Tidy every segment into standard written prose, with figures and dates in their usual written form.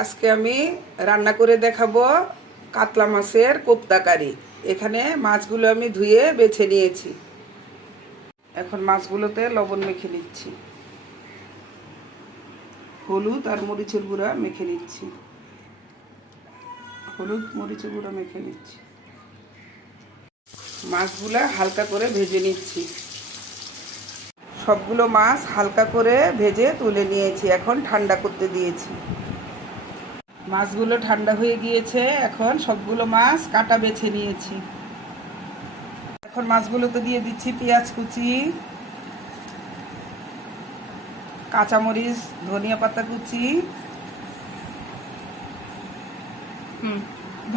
আজকে আমি রান্না করে দেখাবো কাতলা মাছের কোপ্তা কারি। এখানে মাছগুলো আমি ধুয়ে বেছে নিয়েছি। এখন মাছগুলোতে লবণ মেখে নিচ্ছি, হলুদ আর মরিচের গুঁড়া মেখে নিচ্ছি। হলুদ মরিচের গুঁড়া মেখে নিচ্ছি। মাছগুলা হালকা করে ভেজে নিচ্ছি। সবগুলো মাছ হালকা করে ভেজে তুলে নিয়েছি, এখন ঠান্ডা করতে দিয়েছি। মাছগুলো ঠান্ডা হয়ে গিয়েছে, এখন সবগুলো মাছ কাটা বেছে নিয়েছি। এখন মাছগুলোতে দিয়ে দিচ্ছি পেঁয়াজ কুচি, কাঁচামরিচ, ধনিয়া পাতা কুচি।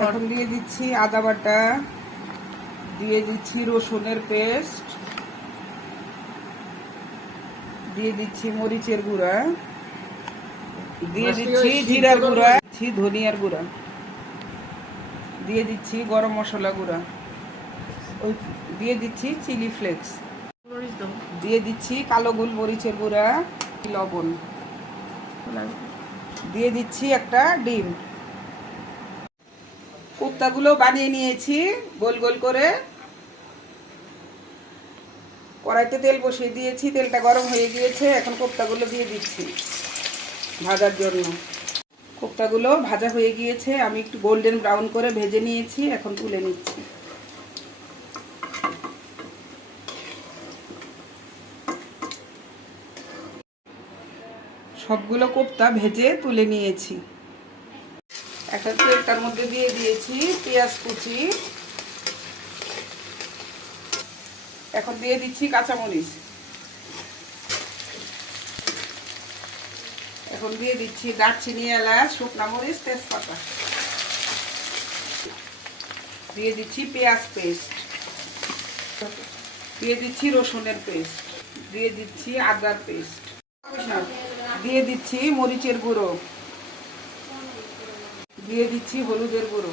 এখন দিয়ে দিচ্ছি আদা বাটা, দিয়ে দিচ্ছি রসুনের পেস্ট, দিয়ে দিচ্ছি মরিচের গুঁড়া, দিয়ে দিচ্ছি জিরার গুঁড়া, ধনিয়ার গুঁড়া, দিয়ে দিচ্ছি গরম মশলা গুঁড়া, দিয়ে দিচ্ছি চিলি ফ্লেক্স, দিয়ে দিচ্ছি কালো গোলমরিচের গুঁড়া, লবণ, দিয়ে দিচ্ছি একটা ডিম। কোপ্তাগুলো বানিয়ে নিয়েছি গোল গোল করে। কড়াইতে তেল বসিয়ে দিয়েছি, তেলটা গরম হয়ে গিয়েছে। এখন কোপ্তাগুলো দিয়ে দিচ্ছি ভাজার জন্য। কোপ্তাগুলো ভাজা হয়ে গিয়েছে, আমি একটু গোল্ডেন ব্রাউন করে ভেজে নিয়েছি। এখন তুলে নিচ্ছি। সবগুলো কোপ্তা ভেজে তুলে নিয়েছি। একটা তেলটার মধ্যে দিয়ে দিয়েছি পেঁয়াজ কুচি। এখন দিয়ে দিচ্ছি কাঁচামরিচ। এখন দিয়ে দিচ্ছি দারচিনি, এলাচ, শুকনো মরিচ, তেজপাতা। দিয়ে দিচ্ছি পেঁয়াজ পেস্ট, দিয়ে দিচ্ছি রসুনের পেস্ট, দিয়ে দিচ্ছি আদার পেস্ট, দিয়ে দিচ্ছি মরিচের গুঁড়ো, দিয়ে দিচ্ছি হলুদের গুঁড়ো।